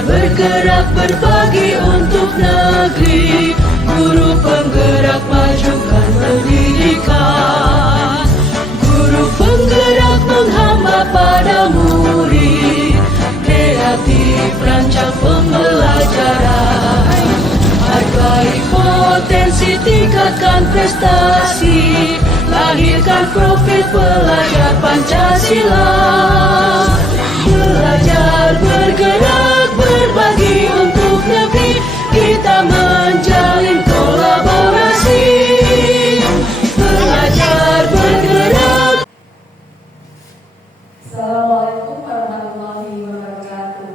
bergerak berbagi untuk negeri, guru penggerak majukan pendidikan, guru penggerak menghamba pada murid, kreatif rancang pembelajaran, hargai potensi tingkatkan prestasi, lahirkan profil pelajar Pancasila. Belajar bergerak berbagi untuk negeri, kita menjalin kolaborasi. Belajar bergerak. Assalamualaikum warahmatullahi wabarakatuh.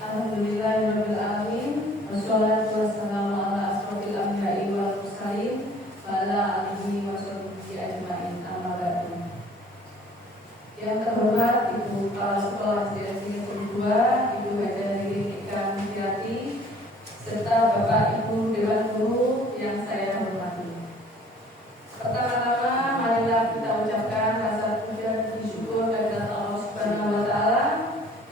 Alhamdulillahirabbil alamin. Wassalatu wassalamu ala asrofil anbiya'i wal mursalin wa ala alihi wa sahbihi ajmain. Amma ba'du. Yang terhormat Ibu Kepala Sekolah SD Negeri 2, Ibu Haja Ika Mulyati, serta Bapak Ibu Dewan Guru yang saya hormati. Pertama-tama, marilah kita ucapkan rasa puja dan syukur kepada Allah Subhanahu wa Ta'ala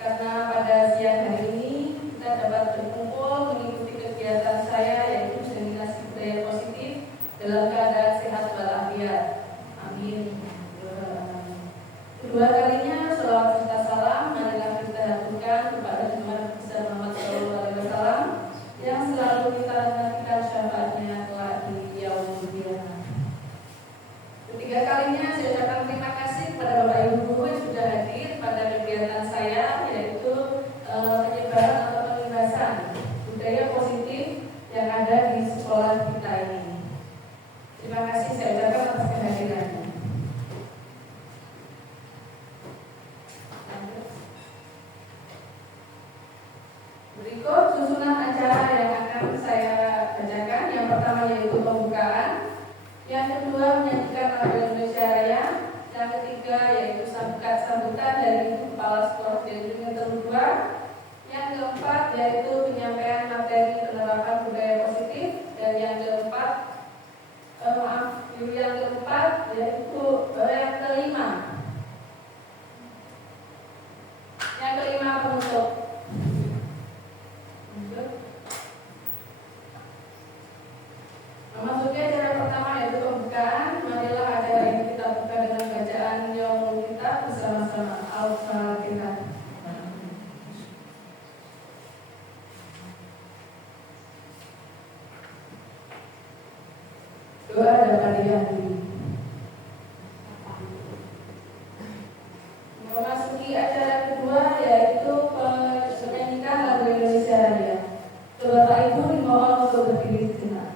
karena pada siang hari ini kita dapat berkumpul mengikuti kegiatan saya, yaitu seminasi budaya positif dalam keadaan sehat walafiat. Amin. Kedua kalinya, sholawat serta salam marilah kita haturkan kepada Tuhan besar Muhammad SAW yang selalu kita nantikan syafaatnya kelak di yaumul qiyamah. Ketiga kalinya saya ucapkan terima kasih kepada Bapak Ibu Guru yang sudah hadir pada kegiatan saya, yaitu penyebaran atau penugasan budaya positif yang ada di sekolah kita ini. Terima kasih saya ucapkan atas kehadirannya. Berikut susunan acara yang akan saya bacakan. Yang pertama yaitu pembukaan, yang kedua menyanyikan lagu Indonesia Raya, yang ketiga yaitu sambutan dari Kepala Sekolah SD Negeri 2, yang keempat yaitu penyampaian materi penerapan budaya positif, dan yang keempat yaitu yang kelima penutup. Memasuki acara pertama yaitu pembukaan. Marilah acara ini kita buka dengan bacaan Yaumul Kitab bersama-sama. Al-Fatihah. Doa dapat dihadiri. Memasuki acara kedua yaitu penyanyikan lagu Indonesia Raya. Bapak Ibu dimohon untuk berdiri sejenak.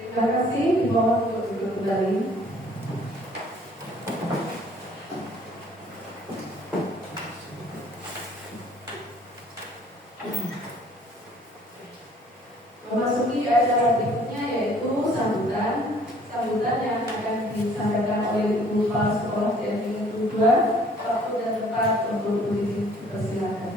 Terima kasih, dimohon untuk duduk kembali. Memasuki acara berikutnya yaitu sambutan yang akan disampaikan oleh Ibu Kepala Sekolah TNI 2. Waktu dan tempat untuk Bu Didi dipersilakan.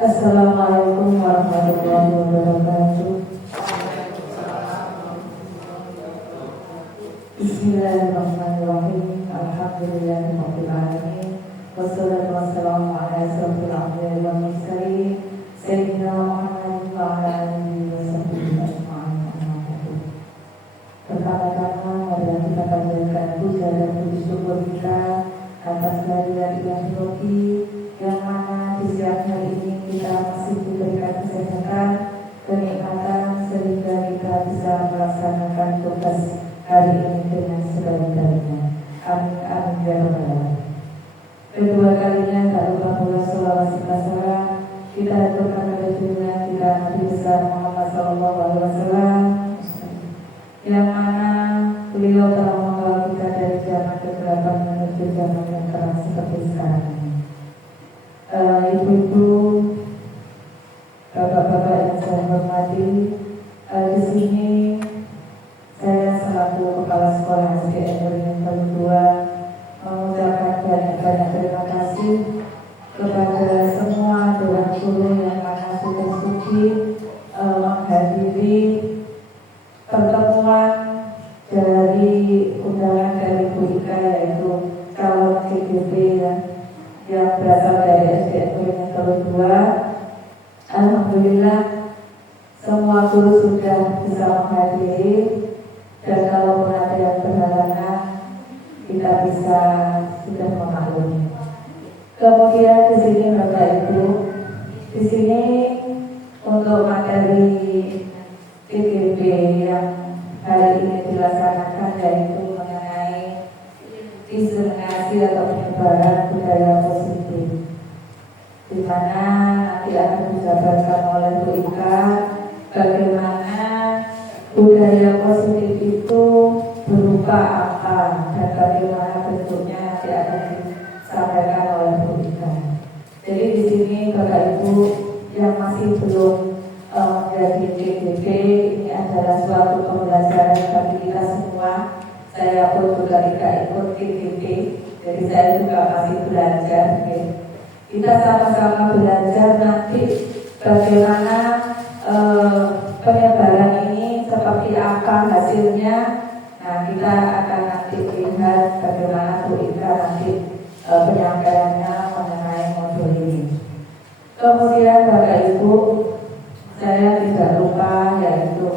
Assalamualaikum warahmatullahi wabarakatuh. Bismillahirrahmanirrahim. Alhamdulillahirabbil alamin. Wassalatu wassalamu ala asyrofil anbiya'i wal mursalin sayyidina Muhammadin wa ala alihi wasahbihi ajma'in. Pertama-tama marilah kita panjatkan puja dan puji syukur kita atas kehadiran Ilahi Rabbi yang mana di siang hari ini kita masih diberikan kesehatan, kenikmatan sehingga kita bisa melaksanakan tugas hari ini dengan sebaik-baiknya. Amin amin ya rabbal alamin. Kedua kalinya tak lupa pula sholawat serta salam kita aturkan pada junjungan kita Nabi besar Muhammad SAW, yang mana beliau telah membawa kita dari zaman kegelapan menuju zaman yang terang seperti sekarang ini. Ibu-ibu, bapak-bapak yang saya hormati, di sini saya selaku Kepala Sekolah SDN Beringin 2 mengucapkan banyak-banyak terima kasih kepada semua dewan guru yang mana sudah sudi menghadiri pertemuan dari undangan dari Bu Ika, yaitu calon CGP yang berasal dari SDN Beringin 2. Alhamdulillah semua guru sudah bisa menghadiri, dan kalau ada yang berhalangan kita bisa sudah memaklumi. Kemudian di sini Bapak Ibu, di sini untuk materi PGB yang hari ini dilaksanakan yaitu mengenai diseminasi atau penyebaran budaya positif, di mana nanti akan dijabarkan oleh Bu Ika bagaimana budaya positif itu berupa apa dan bagaimana bentuknya nanti akan disampaikan oleh Bu Ika. Jadi di sini Bapak Ibu yang masih belum menjadi PGB, ini adalah suatu pembelajaran bagi kita semua. Saya pun juga tidak ikut PGB, jadi saya juga masih belajar. Kita sama-sama belajar nanti bagaimana penyebaran ini seperti apa hasilnya. Nah, kita akan nanti lihat bagaimana Bu Ika nanti penyampaiannya mengenai modul ini. Kemudian Bapak Ibu, saya tidak lupa yaitu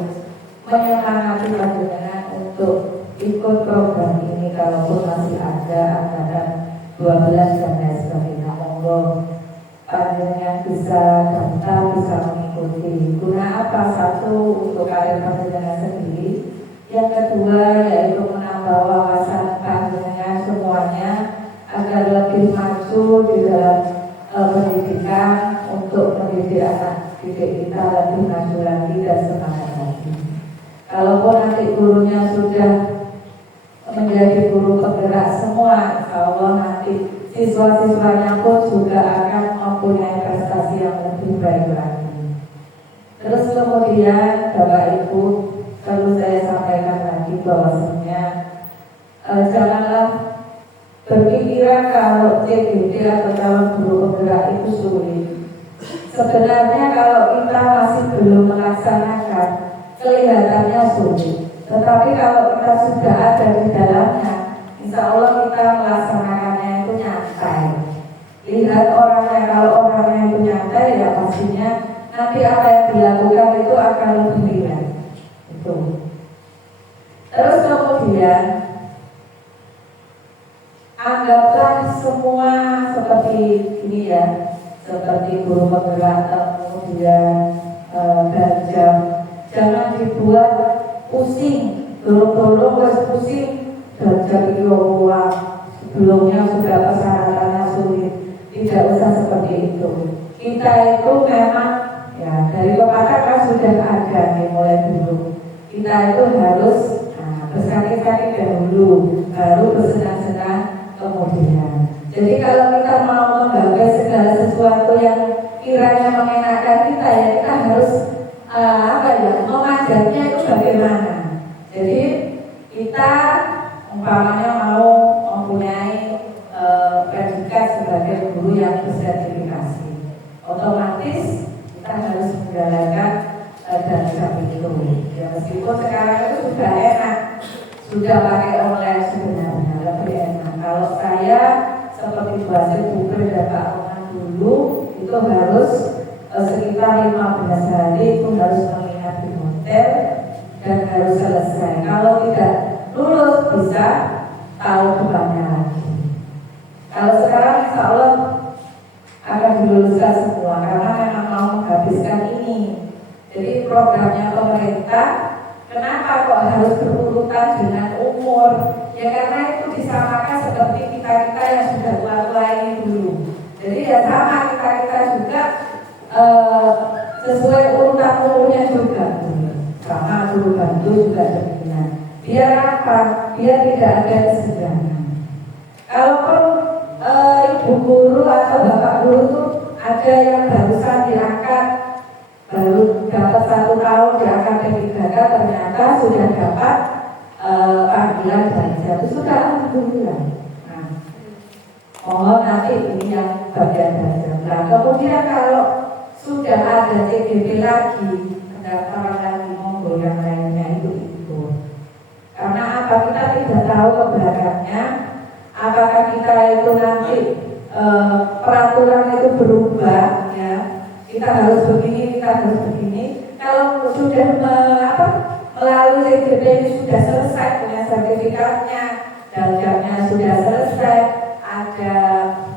menyemangati panjenengan untuk ikut program ini kalaupun masih ada angkatan 12 dan lain sebagainya. Monggo panjenengan bisa daftar, bisa mengikuti. Guna apa? Satu, untuk karir panjenengan sendiri. Yang kedua yaitu menambah wawasan panjenengan semuanya agar lebih maju di dalam pendidikan, untuk mendidik anak didik kita lebih maju lagi dan semangat lagi. Kalaupun nanti gurunya sudah menjadi guru penggerak semua, insya Allah nanti siswa-siswanya pun juga akan mempunyai prestasi yang lebih baik lagi. Terus kemudian Bapak Ibu, perlu saya sampaikan lagi bahwasanya janganlah berpikiran kalau CGD atau calon guru penggerak itu sulit. Sebenarnya kalau kita masih belum melaksanakan, kelihatannya sulit. Tetapi kalau kita sudah ada di dalamnya, insya Allah kita melaksanakannya itu nyantai. Lihat orangnya, kalau orangnya itu nyantai, ya pastinya nanti apa yang dilakukan itu akan lebih ringan. Itu. Terus kemudian anggaplah semua seperti ini ya, seperti guru penggerak, kemudian jam. Jangan dibuat pusing, dorong-dorong wes pusing dan jadi uang. Sebelumnya sudah persyaratannya sulit, tidak usah seperti itu. Kita itu memang ya dari pepatah kan sudah ada dimulai dulu. Kita itu harus bersakit-sakit dahulu, baru bersenang-senang kemudian. Jadi kalau kita mau menggapai segala sesuatu yang kiranya mengenakan kita, ya kita harus mengajarnya itu bagaimana. Jadi kita umpamanya mau mempunyai predikat sebagai guru yang bersertifikasi, otomatis kita harus menjalankan dan itu. Ya meskipun sekarang itu sudah enak, sudah pakai online sebenarnya lebih enak. Kalau saya seperti bahasa Buber dan Pak Roman dulu itu harus sekitar 15 hari itu harus menginap di hotel dan harus selesai. Kalau tidak lulus bisa tahu depannya lagi. Kalau sekarang insya Allah akan diluluskan semua karena memang mau menghabiskan ini. Jadi programnya pemerintah, kenapa kok harus berurutan dengan umur? Ya karena itu disamakan seperti kita yang sudah tua-tua ini dulu. Jadi ya sama kita juga sesuai urutan umurnya juga. Sama guru bantu juga demikian. Biar apa? Biar tidak ada kesenjangan. Kalaupun ibu guru atau bapak guru itu ada yang barusan diangkat, baru dapat 1 tahun di akademi gagal, ternyata sudah dapat panggilan darjat, itu sudah alhamdulillah. Nah, mohon nanti ini yang bagian darjat. Nah, kemudian kalau sudah ada CGP lagi, pendaftaran lagi, monggo yang lainnya itu ikut. Karena apa? Kita tidak tahu ke belakangnya, apakah kita itu nanti peraturan itu berubah, ya. Kita harus begini, kita harus begini. Kalau sudah melalui CGP ini sudah selesai dengan sertifikatnya, darjatnya sudah selesai, ada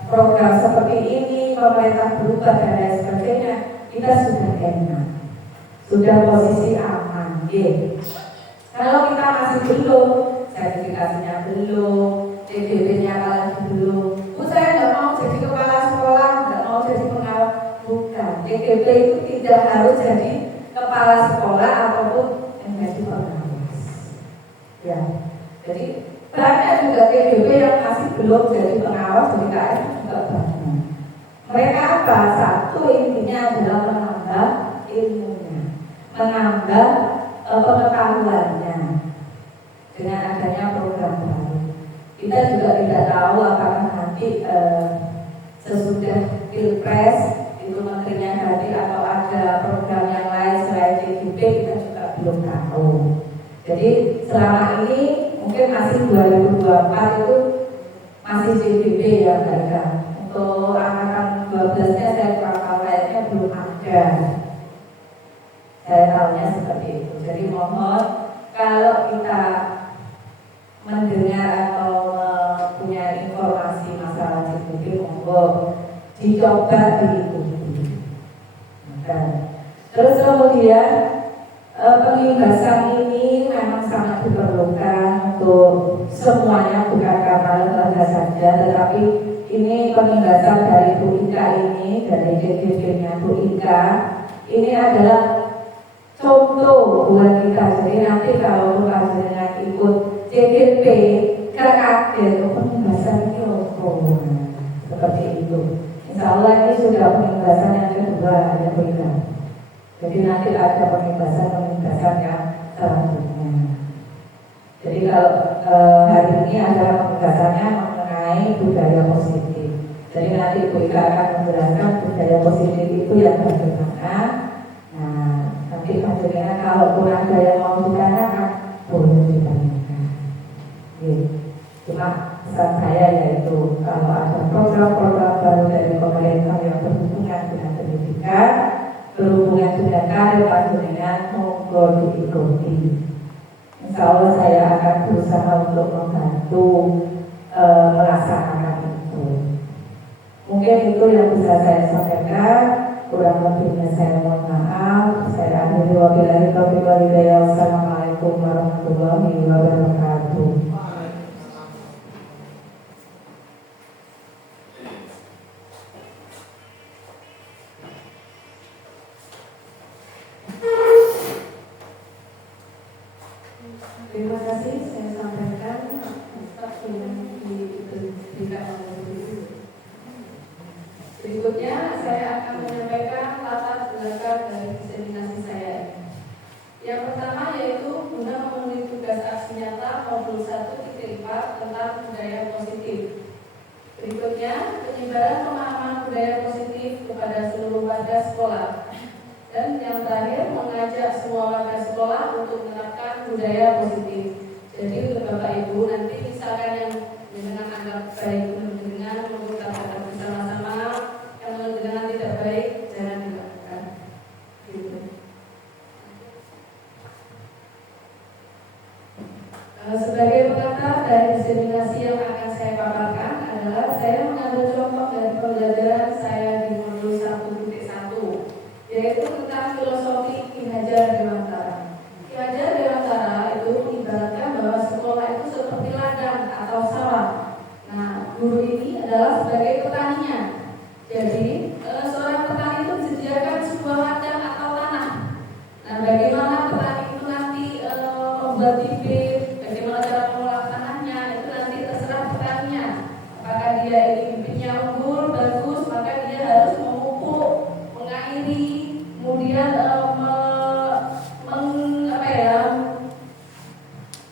program seperti ini, pemerintah berubah dan lain sebagainya, kita sudah enak, sudah posisi aman. Kalau kita masih belum, sertifikasinya belum, CGP-nya lagi belum, saya nggak mau jadi kepala sekolah, nggak mau jadi pengawal. Bukan, DGP itu tidak harus jadi kepala sekolah ataupun menjadi pengawas. Ya, jadi banyak juga DGP yang masih belum jadi pengawas, jadi KS juga banyak. Mereka apa? Satu intinya adalah menambah ilmunya, menambah pengetahuannya dengan adanya program baru. Kita juga tidak tahu apakah nanti sesudah Pilpres itu menterinya hadir atau ada program yang lain selain CGP, kita juga belum tahu. Jadi selama ini mungkin masih 2024 itu masih CGP ya mereka. Untuk angkatan 12-nya saya kurang tahu, kayaknya belum ada. Saya tahunya seperti itu. Jadi mohon kalau kita mendengar atau punya informasi masalah CGP, monggo dicoba diikuti. Terus kemudian pengimbasan ini memang sangat diperlukan untuk semuanya, bukan karena lembaga saja, tetapi ini pengimbasan dari Bu Ika ini, dari CGP-nya Bu Ika ini adalah contoh buat kita. Jadi nanti kalau dengan ikut CGP gak kaget, pengimbasan ini seperti itu. Insya Allah ini sudah pengimbasan yang kedua ya Bu Ika. Jadi nanti ada pengimbasan yang selanjutnya. Jadi kalau hari ini adalah pengimbasannya mengenai budaya positif. Jadi nanti Bu Ika akan menjelaskan budaya positif itu yang bagaimana. Nah, nanti maksudnya kalaupun ada yang mau ditanyakan, boleh ditanyakan. Cuma pesan saya yaitu kalau ada program-program baru dari pemerintah yang berhubungan dengan pendidikan, berhubungan dengan karir panjenengan, monggo diikuti. Insya Allah saya akan berusaha untuk membantu melaksanakan itu. Mungkin itu yang bisa saya sampaikan. Kurang lebihnya saya mohon maaf. Saya akhiri wabillahi taufiq wal hidayah. Wassalamualaikum warahmatullahi wabarakatuh. modul 1.4 tentang budaya positif. Berikutnya, penyebaran pemahaman budaya positif kepada seluruh warga sekolah. Dan yang terakhir, mengajak semua warga sekolah untuk menerapkan budaya positif. Jadi untuk Bapak Ibu, nanti misalkan yang dengan anggap baik menurut dengan kita bersama-sama, yang menurut dengan tidak baik, jangan dilakukan. Gitu. Sebagai pengantar dari diseminasi yang akan saya paparkan adalah saya mengambil contoh dari pembelajaran saya di modul 1.1, yaitu tentang filosofi Ki Hajar Dewantara. Ki Hajar Dewantara itu mengibaratkan bahwa sekolah itu seperti ladang atau sawah. Nah, guru ini adalah sebagai petaninya. Jadi, seorang petani itu disediakan sebuah ladang atau tanah. Nah, bagaimana petani itu nanti membuat bibit, bagaimana cara mengolah tanahnya, itu nanti terserah petaninya. Apakah dia ini bibitnya unggul, bagus, maka dia harus memupuk, mengairi, kemudian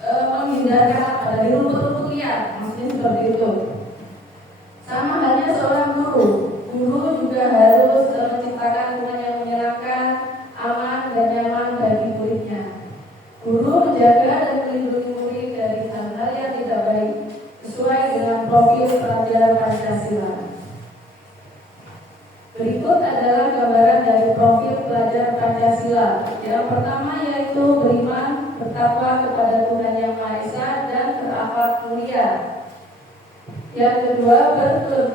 menghindarkan dari rumput-rumput liar, maksudnya seperti itu. Sama halnya seorang guru. Guru juga harus menciptakan lingkungan yang menyenangkan, aman dan nyaman bagi muridnya. Guru menjaga dan melindungi murid dari hal-hal yang tidak baik sesuai dengan profil pelajar Pancasila. Berikut adalah gambaran dari profil pelajar Pancasila. Yang pertama yaitu beriman, bertakwa kepada Tuhan Yang Maha Esa dan berakhlak mulia. Yang kedua,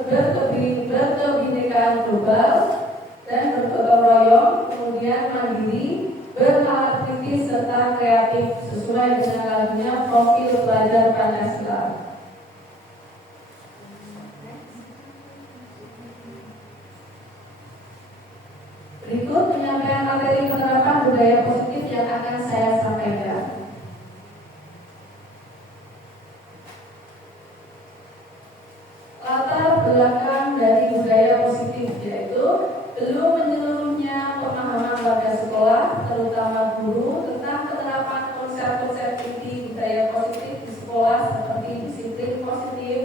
berkebinekaan global dan bergotong royong, kemudian mandiri, bernalar kritis serta kreatif sesuai dengan lagunya profil pelajar Pancasila. Berikut penyampaian materi penerapan budaya positif yang akan saya sampaikan. Latar belakang dari budaya positif yaitu belum menyeluruhnya pemahaman warga sekolah, terutama guru, tentang penerapan konsep-konsep inti budaya positif di sekolah seperti disiplin positif,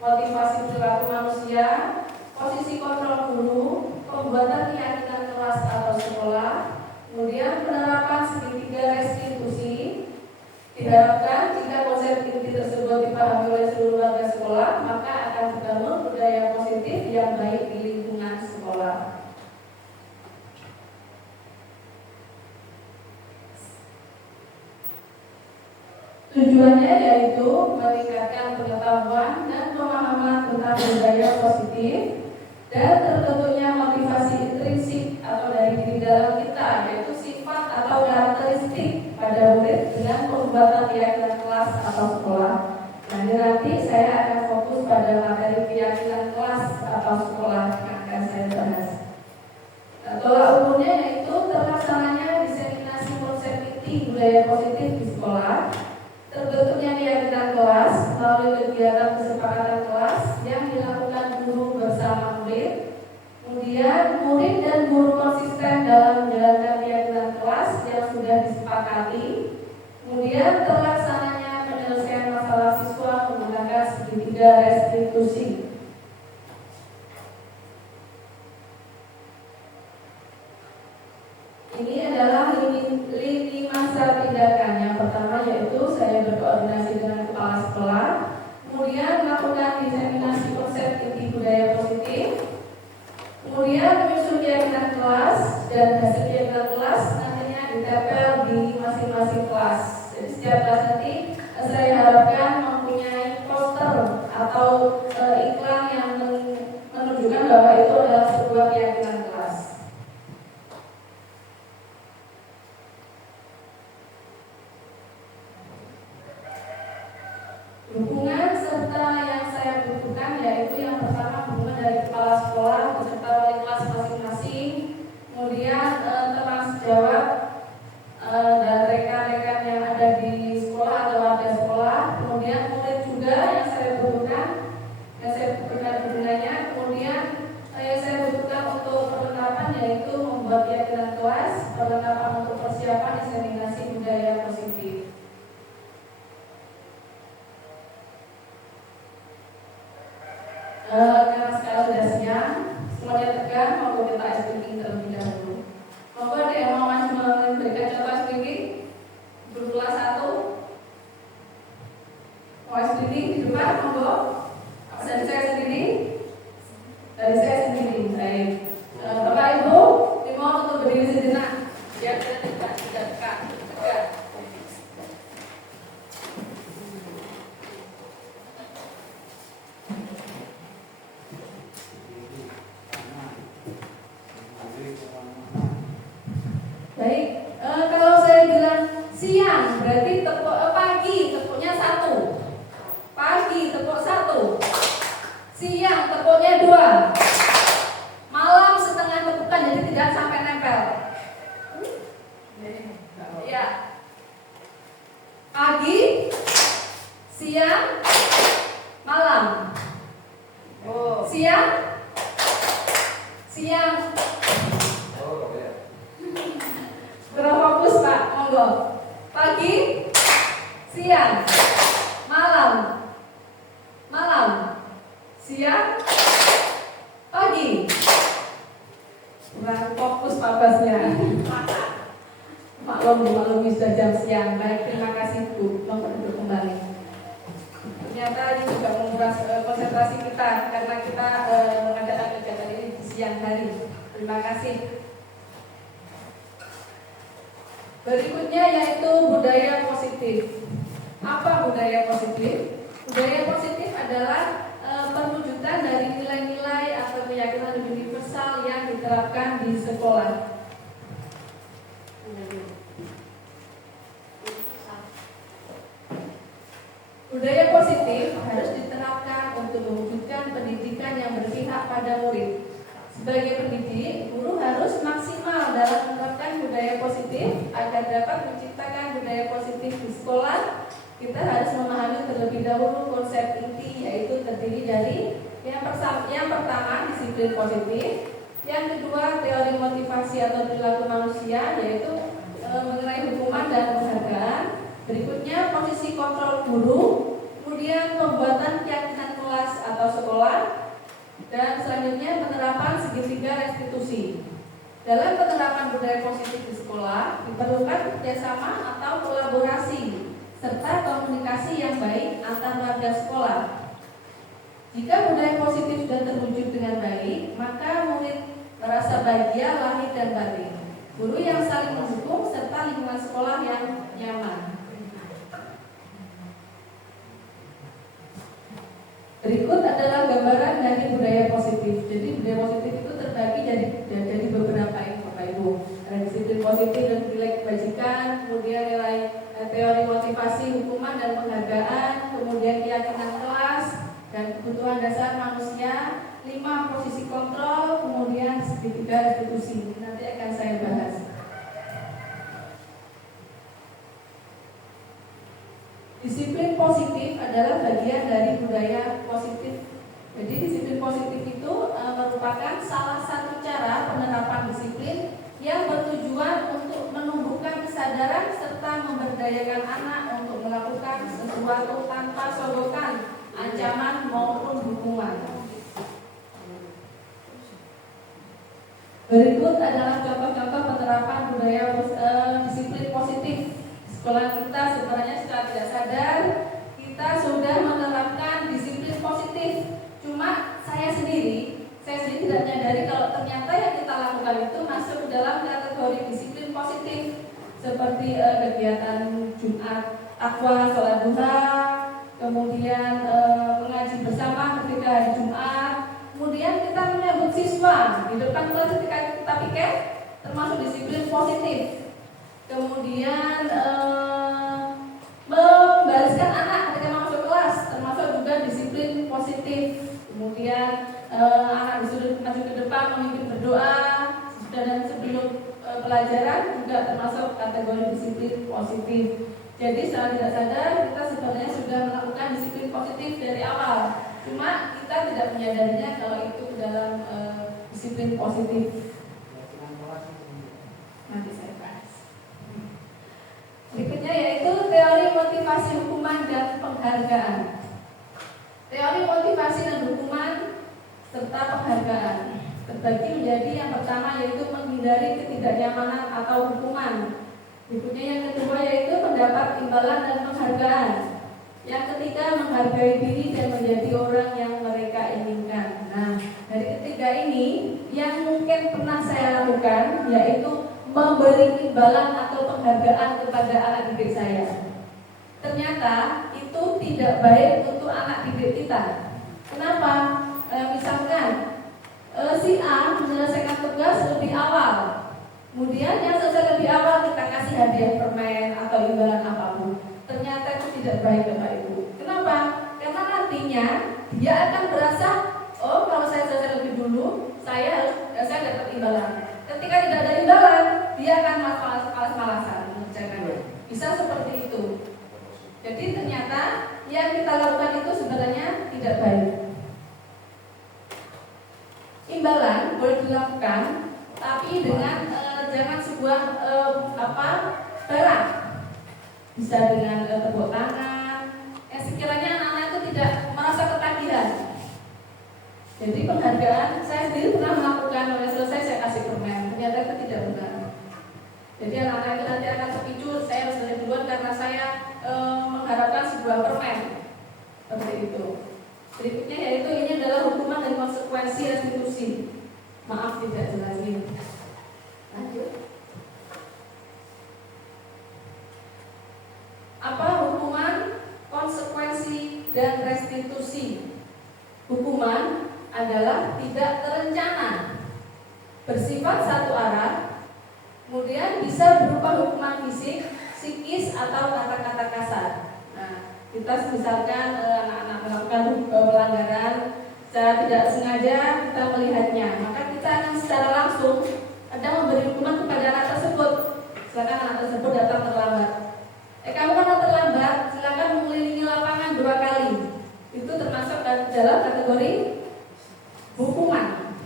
motivasi perilaku manusia, posisi kontrol guru, pembuatan keyakinan kelas atau sekolah, kemudian penerapan segitiga restitusi. Diharapkan jika konsep inti tersebut dipahami oleh seluruh warga sekolah, maka akan terbangun budaya positif yang baik di lingkungan sekolah. Tujuannya yaitu meningkatkan pengetahuan dan pemahaman tentang budaya positif dan terbentuknya motivasi intrinsik atau dari diri dalam kita, yaitu sifat atau karakteristik pada murid dengan pembuatan keyakinan kelas atau sekolah. Nah, nanti saya akan fokus pada materi keyakinan kelas atau sekolah yang akan saya bahas. Nah, tolak ukurnya yaitu terlaksananya diseminasi konsep inti budaya positif di sekolah, terbentuknya keyakinan kelas melalui kegiatan kesepakatan kelas yang dilakukan guru bersama murid. Kemudian murid dan guru konsisten dalam menjalankan keyakinan kelas yang sudah disepakati. Kemudian terlaksananya penyelesaian masalah siswa menggunakan segitiga restitusi. Ini adalah lini masa tindakan. Yang pertama yaitu saya berkoordinasi dengan kepala sekolah, kemudian melakukan diseminasi konsep inti budaya positif, kemudian menyusun keyakinan kelas, dan hasil keyakinan kelas nantinya ditempel di masing-masing kelas. Jadi setiap kelas nanti saya harapkan mempunyai poster atau iklan yang menunjukkan bahwa itu adalah sebuah keyakinan kelas. Dukungan serta yang saya butuhkan yaitu yang pertama dukungan dari kepala sekolah beserta wali kelas masing-masing, kemudian teman sejawat dan rekan-rekan yang ada di sekolah atau warga sekolah, kemudian murid juga yang saya butuhkan, yang saya butuhkan dukungannya, kemudian yang saya butuhkan untuk perlengkapan yaitu membuat keyakinan kelas, perlengkapan untuk persiapan diseminasi budaya positif. Karena sekarang sudah siang, semuanya tegang, mau kita ice breaking terlebih dahulu. Monggo ada yang mau memberikan contoh ice breaking? Guru kelas 1 mau ice breaking di depan, monggo. Dari saya sendiri? Dari saya sendiri, baik. Bapak Ibu, dimohon untuk berdiri sejenak. Biar kita tegak. Baik, kalau saya bilang siang berarti pagi tepuknya 1. Pagi tepuk 1. Siang tepuknya 2. Malam setengah tepukan, jadi tidak sampai nempel. Ya. Pagi, siang, malam. Siang. Kurang fokus Pak, monggo. Pagi, siang, malam, siang, pagi. Kurang fokus Pak Basnya. Maklum sudah jam siang. Baik, terima kasih Bu. Monggo duduk kembali. Ternyata ini juga menguras konsentrasi kita karena kita mengadakan kegiatan ini di siang hari. Terima kasih. Berikutnya yaitu budaya positif. Apa budaya positif? Budaya positif adalah perwujudan dari nilai-nilai atau keyakinan universal yang diterapkan di sekolah. Budaya positif harus diterapkan untuk mewujudkan pendidikan yang berpihak pada murid. Sebagai pendidik, guru harus maksimal dalam menerapkan budaya positif agar dapat menciptakan budaya positif di sekolah. Kita harus memahami terlebih dahulu konsep inti, yaitu terdiri dari yang pertama disiplin positif, yang kedua teori motivasi atau perilaku manusia, yaitu mengenai hukuman dan penghargaan. Berikutnya posisi kontrol guru, kemudian pembuatan keyakinan kelas atau sekolah, dan selanjutnya penerapan segitiga restitusi. Dalam penerapan budaya positif di sekolah diperlukan kerjasama atau kolaborasi serta komunikasi yang baik antar warga sekolah. Jika budaya positif sudah terwujud dengan baik, maka murid merasa bahagia lahir dan batin, guru yang saling mendukung serta lingkungan sekolah yang nyaman. Berikut adalah gambaran dari budaya positif. Jadi budaya positif itu terbagi dari beberapa ini Bapak Ibu. Ada disiplin positif dan nilai kebajikan, kemudian nilai teori motivasi, hukuman dan penghargaan, kemudian keyakinan kelas dan kebutuhan dasar manusia, 5 posisi kontrol, kemudian segitiga restitusi. Nanti akan saya bahas. Disiplin positif adalah bagian dari budaya positif. Jadi disiplin positif itu merupakan salah satu cara penerapan disiplin yang bertujuan untuk menumbuhkan kesadaran serta memberdayakan anak untuk melakukan sesuatu tanpa sogokan, ancaman maupun hukuman. Berikut adalah contoh-contoh penerapan budaya disiplin positif. Sekolah kita sebenarnya secara tidak sadar kita sudah menerapkan disiplin positif. Cuma saya sendiri tidak menyadari kalau ternyata yang kita lakukan itu masuk dalam kategori disiplin positif, seperti kegiatan Jumat Akwa, sholat duha, kemudian mengaji bersama ketika hari Jumat, kemudian kita menyambut siswa di depan kelas ketika kita piket, termasuk disiplin positif. Kemudian membariskan anak ketika masuk kelas, termasuk juga disiplin positif. Kemudian anak disuruh maju ke depan memimpin berdoa dan sebelum pelajaran juga termasuk kategori disiplin positif. Jadi secara tidak sadar kita sebenarnya sudah melakukan disiplin positif dari awal. Cuma kita tidak menyadarinya kalau itu dalam disiplin positif. Nanti saya bahas. Berikutnya yaitu teori motivasi hukuman dan penghargaan. Teori motivasi dan hukuman penghargaan terbagi menjadi yang pertama yaitu menghindari ketidaknyamanan atau hukuman. Berikutnya yang kedua yaitu mendapat imbalan dan penghargaan. Yang ketiga menghargai diri dan menjadi orang yang mereka inginkan. Nah, dari ketiga ini yang mungkin pernah saya lakukan yaitu memberi imbalan atau penghargaan kepada anak didik saya. Ternyata itu tidak baik untuk anak didik kita. Kenapa? Misalkan si A menyelesaikan tugas lebih awal, kemudian yang selesai lebih awal kita kasih hadiah permen atau imbalan apapun. Ternyata itu tidak baik Bapak Ibu. Kenapa? Karena nantinya dia akan berasa, oh kalau saya selesai lebih dulu, saya dapat imbalan. Ketika tidak ada imbalan, dia akan malas-malasan mengerjakannya. Bisa seperti itu. Jadi ternyata yang kita lakukan itu sebenarnya tidak baik. Imbalan boleh dilakukan, tapi dengan jangan sebuah barang. Bisa dengan tepuk tangan. Sekiranya anak-anak itu tidak merasa ketagihan. Jadi penghargaan saya sendiri pernah melakukan, oleh selesai saya kasih permen. Ternyata itu tidak benar. Jadi anak-anak itu nanti akan terpicu, saya harus dari duluan karena saya mengharapkan sebuah permen. Seperti itu. Berikutnya yaitu ini adalah hukuman dan konsekuensi restitusi. Maaf tidak jelas ini. Lanjut. Apa hukuman, konsekuensi, dan restitusi? Hukuman adalah tidak terencana, bersifat satu arah, kemudian bisa berupa hukuman fisik, psikis, atau kata-kata kasar. Nah, kita misalkan anak-anak melakukan pelanggaran secara tidak sengaja kita melihatnya, maka kita akan secara langsung ada memberi hukuman kepada anak tersebut. Silakan anak tersebut datang terlambat. Kamu kan terlambat, silakan mengelilingi lapangan 2 kali. Itu termasuk dalam kategori hukuman.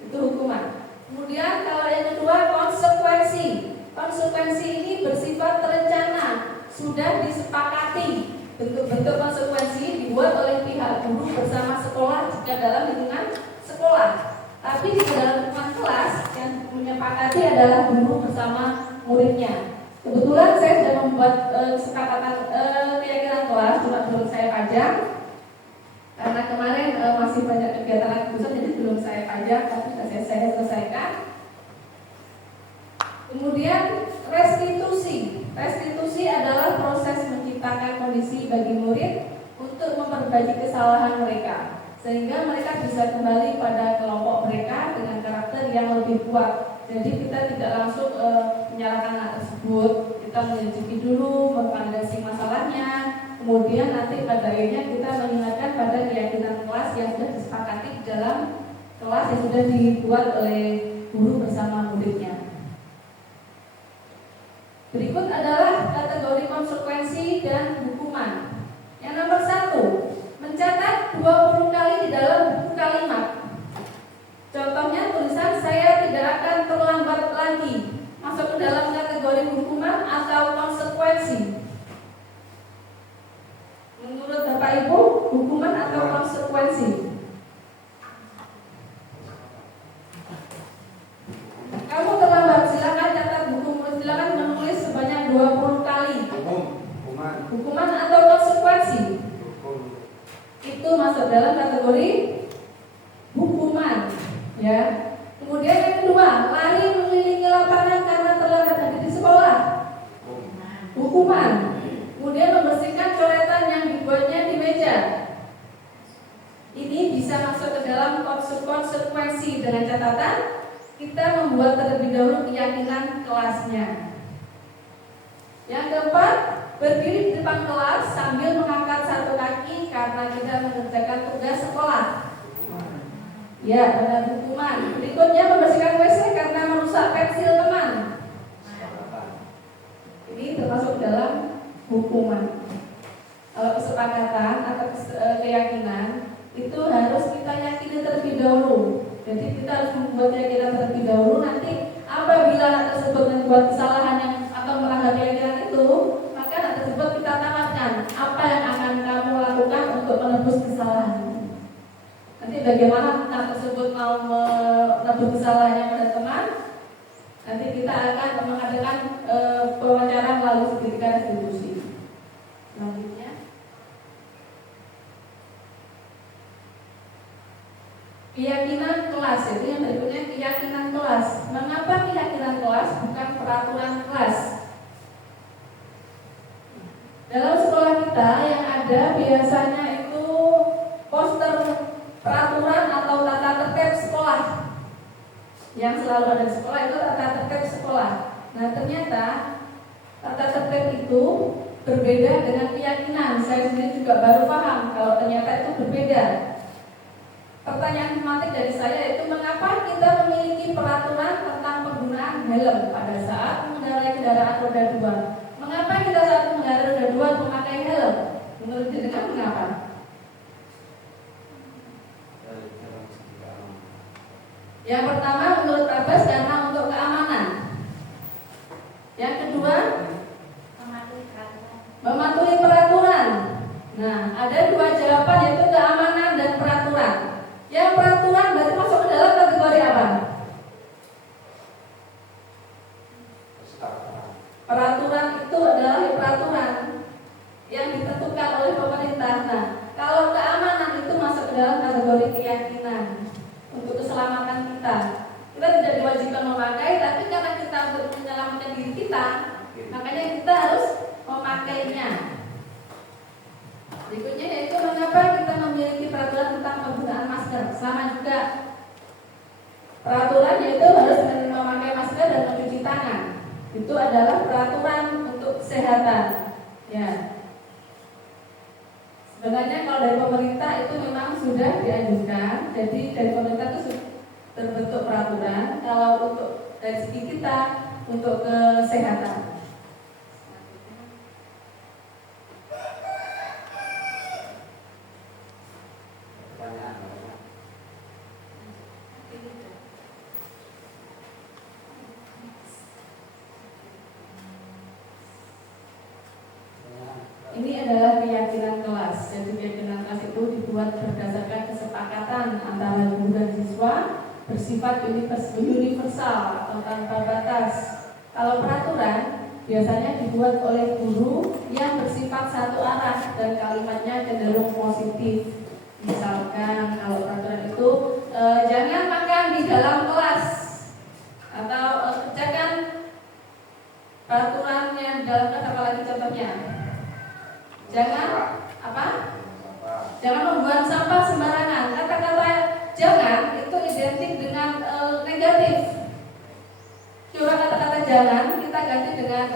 Itu hukuman. Kemudian kalau yang kedua konsekuensi. Konsekuensi ini bersifat terencana, sudah disepakati. Bentuk-bentuk konsekuensi dibuat oleh pihak guru bersama sekolah jika dalam lingkungan sekolah. Tapi di dalam lingkungan kelas yang menyepakati adalah guru bersama muridnya. Kebetulan saya sudah membuat kesepakatan keyakinan kelas, cuma belum saya pajang karena kemarin masih banyak kegiatan pusat, jadi belum saya pajang, tapi sudah saya selesaikan. Kemudian restitusi. Restitusi adalah proses menciptakan kondisi bagi murid untuk memperbaiki kesalahan mereka, sehingga mereka bisa kembali pada kelompok mereka dengan karakter yang lebih kuat. Jadi kita tidak langsung menyalahkan anak tersebut, kita menyelidiki dulu, memvalidasi masalahnya, kemudian nanti pada akhirnya kita mengingatkan pada keyakinan kelas yang sudah disepakati di dalam kelas yang sudah dibuat oleh guru bersama muridnya. Berikut adalah kategori konsekuensi dan hukuman. Yang nomor 1, mencatat 20 kali di dalam buku kalimat. Contohnya tulisan saya tidak akan terlambat lagi. Masuk ke dalam kategori hukuman atau konsekuensi? Menurut Bapak Ibu, hukuman atau konsekuensi? Kamu terlambat, silakan catat buku, silakan menulis sebanyak 20 kali. Hukuman atau konsekuensi? Itu masuk dalam kategori hukuman. Ya. Kemudian yang kedua, lari mengelilingi lapangan karena terlambat hadir di sekolah. Hukuman. Kemudian membersihkan coretan yang dibuatnya di meja. Ini bisa masuk ke dalam konsekuensi dengan catatan kita membuat terlebih dahulu keyakinan kelasnya. Yang keempat, berdiri di depan kelas sambil mengangkat satu kaki karena tidak mengerjakan tugas sekolah. Ya, benar, hukuman. Berikutnya membersihkan WC karena merusak pensil teman. Ini termasuk dalam hukuman. Kalau kesepakatan atau keyakinan itu harus kita yakini terlebih dahulu. Jadi kita harus membuat keyakinan terlebih dahulu. Nanti apabila anak tersebut membuat kesalahan yang atau melanggar keyakinan itu, maka anak tersebut kita tawarkan apa yang akan kamu lakukan untuk menebus kesalahan. Nanti bagaimana anak tersebut mau menebus kesalahannya pada teman, nanti kita akan mengadakan wawancara melalui sertifikat restitusi. Selanjutnya, keyakinan kelas, itu yang berikutnya keyakinan kelas. Mengapa keyakinan kelas bukan peraturan kelas? Dalam sekolah kita yang ada biasanya itu poster peraturan atau tata tertib sekolah. Yang selalu ada di sekolah itu tata tertib sekolah. Nah ternyata tata tertib itu berbeda dengan keyakinan. Saya sendiri juga baru paham kalau ternyata itu berbeda. Pertanyaan tematik dari saya itu mengapa kita memiliki peraturan tentang penggunaan helm pada saat mengendarai kendaraan roda 2? Mengapa kita saat mengendarai roda 2 memakai helm? Menurut jenengan mengapa? Yang pertama menurut Abbas karena untuk keamanan. Yang kedua mematuhi peraturan. Nah, ada dua jawaban yaitu keamanan dan peraturan. Yang peraturan berarti masuk ke dalam kategori apa? Peraturan itu adalah peraturan yang ditentukan oleh pemerintah. Nah, kalau keamanan itu masuk ke dalam kategori keyakinan untuk keselamatan kita. Kita tidak diwajibkan memakai, tapi karena kita untuk menyelamatkan diri kita, makanya kita harus memakainya. Berikutnya yaitu mengapa kita memiliki peraturan tentang penggunaan masker. Sama juga peraturan yaitu harus memakai masker dan mencuci tangan. Itu adalah peraturan untuk kesehatan. Ya. Sebenarnya kalau dari pemerintah itu memang sudah dianjurkan. Jadi dari pemerintah itu terbentuk peraturan. Kalau untuk dari segi kita untuk kesehatan. Ini adalah keyakinan kelas. Jadi keyakinan kelas itu dibuat berdasarkan kesepakatan antara guru dan siswa, bersifat universal atau tanpa batas. Kalau peraturan biasanya dibuat oleh guru yang bersifat satu arah dan kalimatnya cenderung positif. Misalkan kalau peraturan itu jangan makan di dalam kelas, atau kerjakan peraturan yang dalam kelas, apalagi contohnya. Jangan apa? Jangan membuang sampah sembarangan. Kata-kata jangan itu identik dengan negatif. Coba kata-kata jangan kita ganti dengan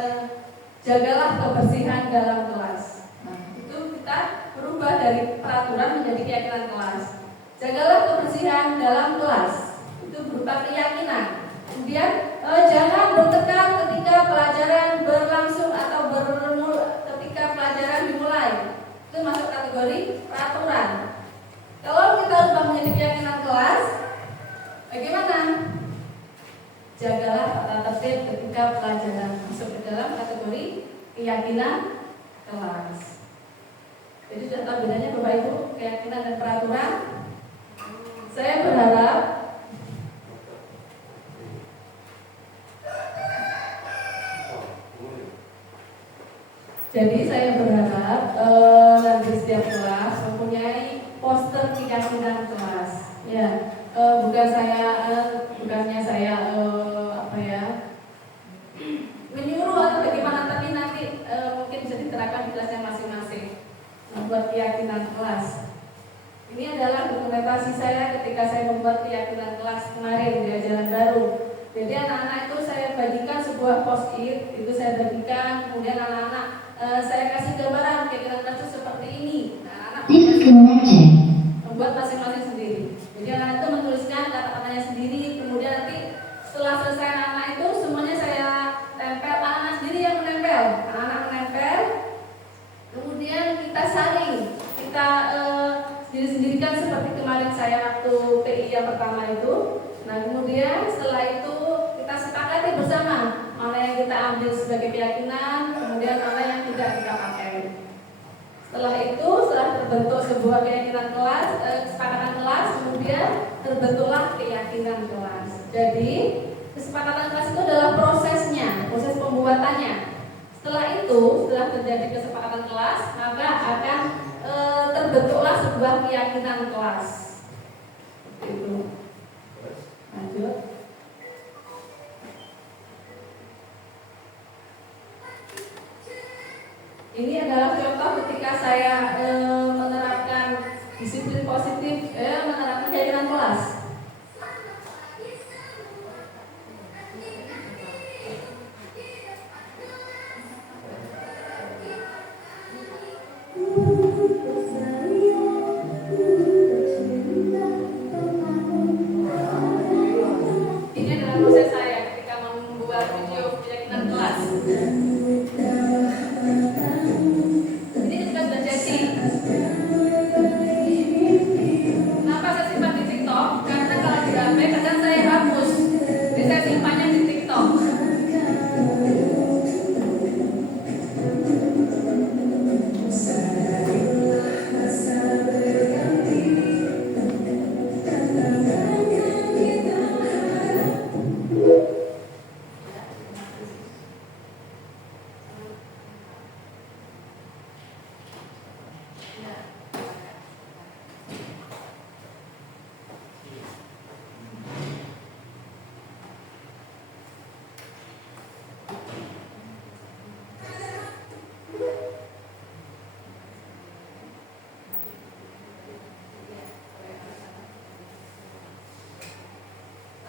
jagalah kebersihan dalam kelas. Nah, itu kita berubah dari peraturan menjadi keyakinan kelas. Jagalah kebersihan dalam kelas. Itu berupa keyakinan. Kemudian jangan bertengkar ketika pelajaran berlangsung atau ketika pelajaran dimulai. Itu masuk kategori peraturan. Kalau kita ubah menjadi keyakinan kelas, bagaimana? Jagalah tata tertib ketika pelajaran, masuk ke dalam kategori keyakinan kelas. Jadi sudah tahu bedanya Bapak Ibu, keyakinan dan peraturan. Saya berharap nanti setiap kelas mempunyai poster keyakinan kelas. Ya, bukannya saya menyuruh atau bagaimana, tapi nanti mungkin bisa diterapkan di kelasnya masing-masing. Membuat keyakinan kelas. Ini adalah dokumentasi saya ketika saya membuat keyakinan kelas kemarin di ajaran baru. Jadi anak-anak itu saya bagikan sebuah post-it, itu saya bagikan, kemudian anak-anak saya kasih gambaran keyakinan kelas itu seperti ini. Nah, anak-anak membuat masing-masing sendiri. Jadi anak-anak itu menuliskan kata-katanya sendiri, kemudian nanti setelah selesai anak-anak itu semuanya saya tempel, anak-anak sendiri yang menempel, anak-anak menempel, kemudian kita saring, kita sendiri-sendirikan seperti kemarin saya waktu PI yang pertama itu. Nah kemudian setelah itu kita sepakati bersama mana yang kita ambil sebagai keyakinan, kemudian mana yang tidak kita pakai. Setelah itu, setelah terbentuk sebuah keyakinan kelas, kesepakatan kelas, kemudian terbentuklah keyakinan kelas. Jadi kesepakatan kelas itu adalah prosesnya, proses pembuatannya. Setelah itu, setelah terjadi kesepakatan kelas, maka akan terbentuklah sebuah keyakinan kelas. Itu. Lanjut. Ini adalah contoh ketika saya menerapkan disiplin positif, menerapkan keyakinan kelas. Ini adalah proses saya ketika membuat video keyakinan kelas. Ini juga sudah jadi. Kenapa saya simpan di TikTok? Karena kalau di HP kadang saya hapus. Jadi saya simpannya di TikTok.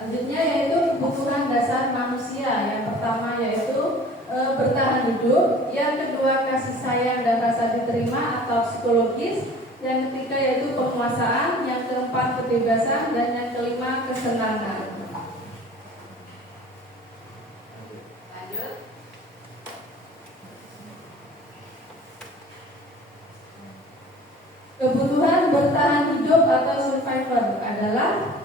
Selanjutnya yaitu kebutuhan dasar manusia. Yang pertama yaitu bertahan hidup. Yang kedua kasih sayang dan rasa diterima atau psikologis. Yang ketiga yaitu penguasaan. Yang keempat kebebasan. Dan yang kelima kesenangan. Lanjut. Kebutuhan bertahan hidup atau survivor adalah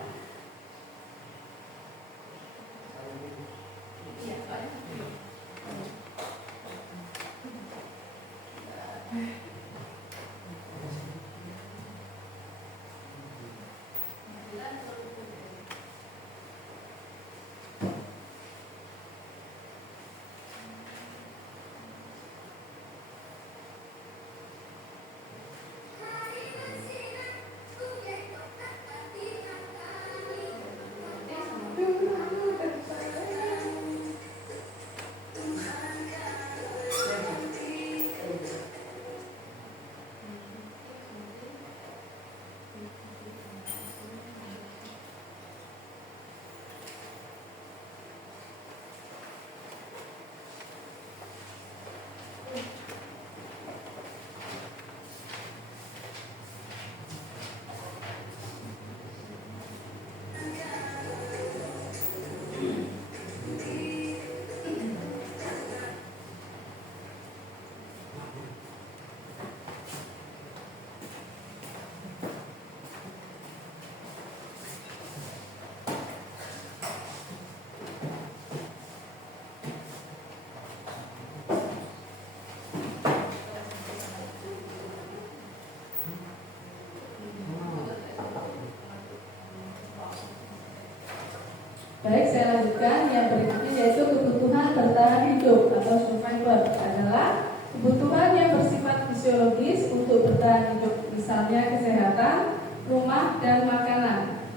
baik, saya lanjutkan. Yang berikutnya yaitu kebutuhan bertahan hidup atau survivor adalah kebutuhan yang bersifat fisiologis untuk bertahan hidup, misalnya kesehatan, rumah, dan makanan.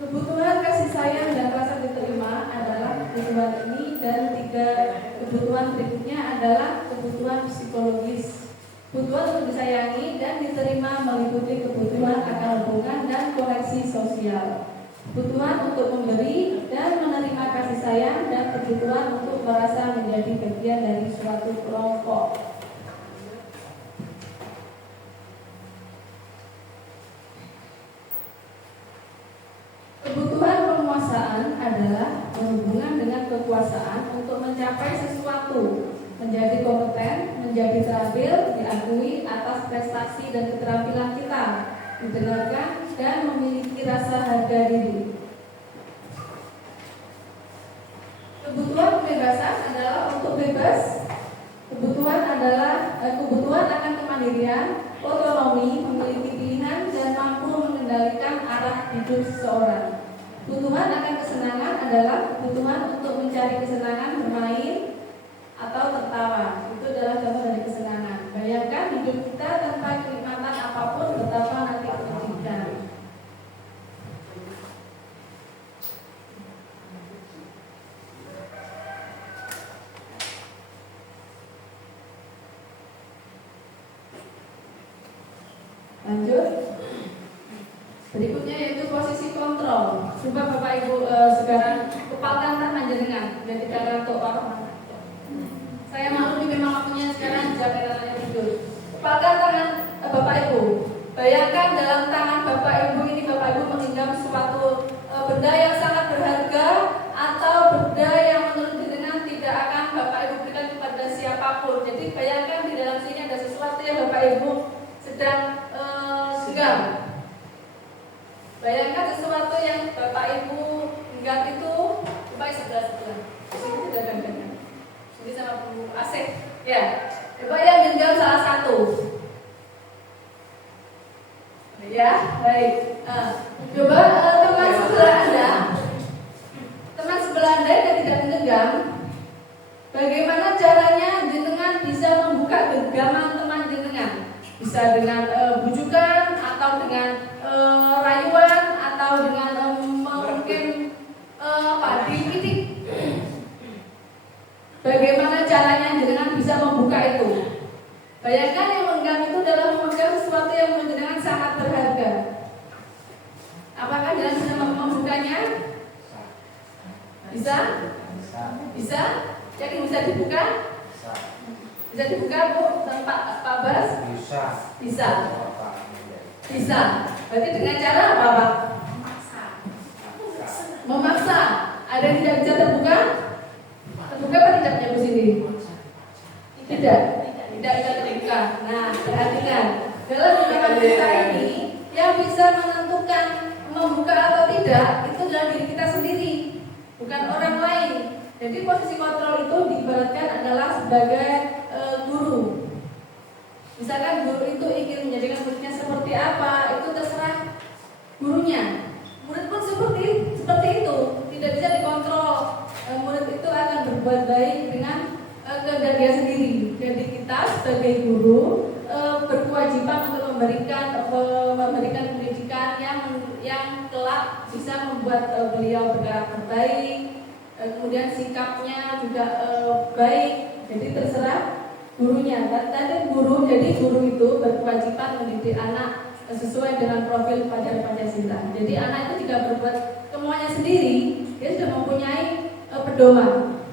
Kebutuhan kasih sayang dan rasa diterima adalah kebutuhan ini, dan tiga kebutuhan berikutnya adalah kebutuhan psikologis. Kebutuhan untuk disayangi dan diterima meliputi kebutuhan akan hubungan dan koneksi sosial. Kebutuhan untuk memberi dan menerima kasih sayang, dan kebutuhan untuk merasa menjadi bagian dari suatu kelompok. Kebutuhan penguasaan adalah berhubungan dengan kekuasaan untuk mencapai sesuatu, menjadi kompeten, menjadi terampil, diakui atas prestasi dan keterampilan kita, didengarkan, dan memiliki rasa harga diri. Kebutuhan kebebasan adalah untuk bebas. Kebutuhan akan kemandirian, otonomi, memiliki pilihan, dan mampu mengendalikan arah hidup seseorang. Kebutuhan akan kesenangan adalah kebutuhan untuk mencari kesenangan bermain atau tertawa. Itu adalah contoh dari kesenangan. Bayangkan hidup kita tanpa kenikmatan apapun, betapa nanti menyedihkan. Lanjut. Berikutnya yaitu posisi kontrol. Coba Bapak Ibu sekarang kepalkan tangan jenengan dan tidak ngantuk Pak. Saya malu nih memang waktunya sekarang jaga tangannya tidur. Kepalkan tangan Bapak Ibu. Bayangkan dalam tangan Bapak Ibu ini Bapak Ibu menggenggam suatu benda yang sangat berharga atau benda yang menurut jenengan tidak akan Bapak Ibu berikan kepada siapapun. Jadi bayangkan di dalam sini ada sesuatu yang Bapak Ibu sedang genggam. Bayangkan sesuatu yang Bapak Ibu genggam itu Bapak sebelah. Di sini tidak genggam. Ini sama Bu Asep. Ya. Bapak yang genggam salah satu. Ya, baik. Coba teman sebelah Anda. Teman sebelah Anda yang tidak menggenggam. Bagaimana caranya jenengan bisa membuka genggaman teman jenengan? Bisa dengan bujukan atau dengan rayuan atau dengan mungkin dididik. Bagaimana caranya jenengan bisa membuka itu? Bayangkan yang menggenggam itu adalah memegang sesuatu yang menjenengan sangat berharga. Apakah jenengan bisa membukanya? Bisa? Bisa? Jadi bisa dibuka? Bisa dibuka Bu? Pak Bas? Bisa. Bisa. Berarti dengan cara apa Pak? Memaksa. Ada yang tidak bisa terbuka? Terbuka apa tidaknya Bu sini? Tidak bisa terbuka. Nah, perhatikan. Dalam kehidupan kita ini, yang bisa menentukan membuka atau tidak itu adalah diri kita sendiri, bukan orang lain. Jadi posisi kontrol itu diibaratkan adalah sebagai guru. Misalkan guru itu ingin menjadikan muridnya seperti apa, itu terserah gurunya. Murid pun seperti itu, tidak bisa dikontrol. Murid itu akan berbuat baik dengan kehendak dia sendiri. Jadi kita sebagai guru berkewajiban untuk memberikan pendidikan yang kelak bisa membuat beliau berkarakter baik, kemudian sikapnya juga baik. Jadi terserah gurunya. Tadi jadi guru itu berkewajiban mendidik anak sesuai dengan profil pelajaran Pancasila. Jadi anak itu jika berbuat semuanya sendiri, dia sudah mempunyai pedoman.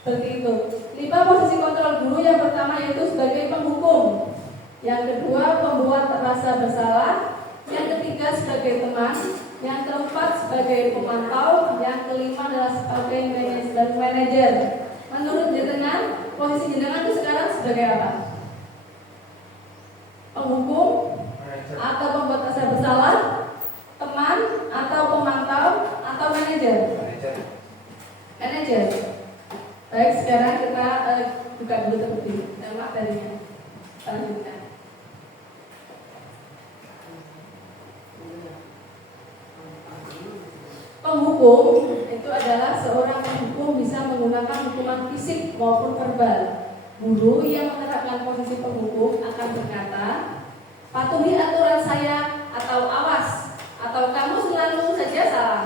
Seperti itu. 5 posisi kontrol guru yang pertama yaitu sebagai penghukum. Yang kedua pembuat rasa bersalah. Yang ketiga sebagai teman. Yang keempat sebagai pemantau. Yang kelima adalah sebagai manajer. Menurut jenengan, posisi jenengan itu sekarang sebagai apa? Penghukum atau pembuat rasa bersalah, teman atau pemantau atau manajer? Manajer. Baik, sekarang kita buka dulu terlebih materinya. Lanjutkan. Penghukum itu adalah seorang penghukum bisa menggunakan hukuman fisik maupun verbal. Guru yang menerapkan posisi penghukum akan berkata, patuhi aturan saya atau awas atau kamu selalu saja salah.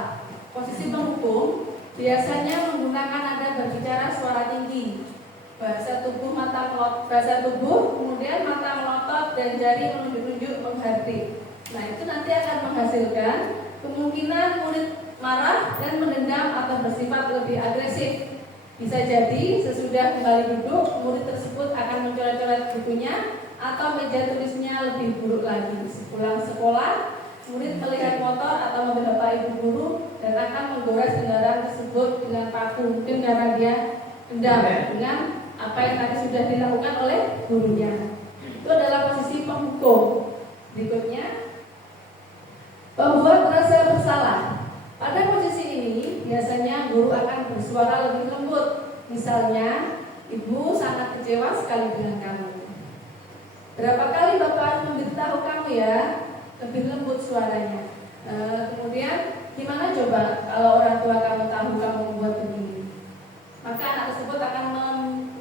Posisi penghukum biasanya menggunakan nada berbicara suara tinggi, bahasa tubuh kemudian mata melotot dan jari menunjuk-nunjuk menghardik. Nah itu nanti akan menghasilkan kemungkinan murid marah dan mendendam atau bersifat lebih agresif. Bisa jadi sesudah kembali duduk murid tersebut akan mencoret-coret bukunya atau meja tulisnya lebih buruk lagi. Sepulang sekolah murid melihat motor atau mobil bapak ibu guru dan akan menggores kendaraan tersebut dengan paku, mungkin karena dia dendam dengan apa yang tadi sudah dilakukan oleh gurunya. Itu adalah posisi penghukum. Berikutnya, pembuat rasa bersalah. Pada posisi ini biasanya guru akan bersuara lebih lembut. Misalnya, ibu sangat kecewa sekali dengan kamu. Berapa kali Bapak harus memberitahu kamu ya, lebih lembut suaranya. Kemudian gimana coba kalau orang tua kamu tahu kamu membuat begini? Maka anak tersebut akan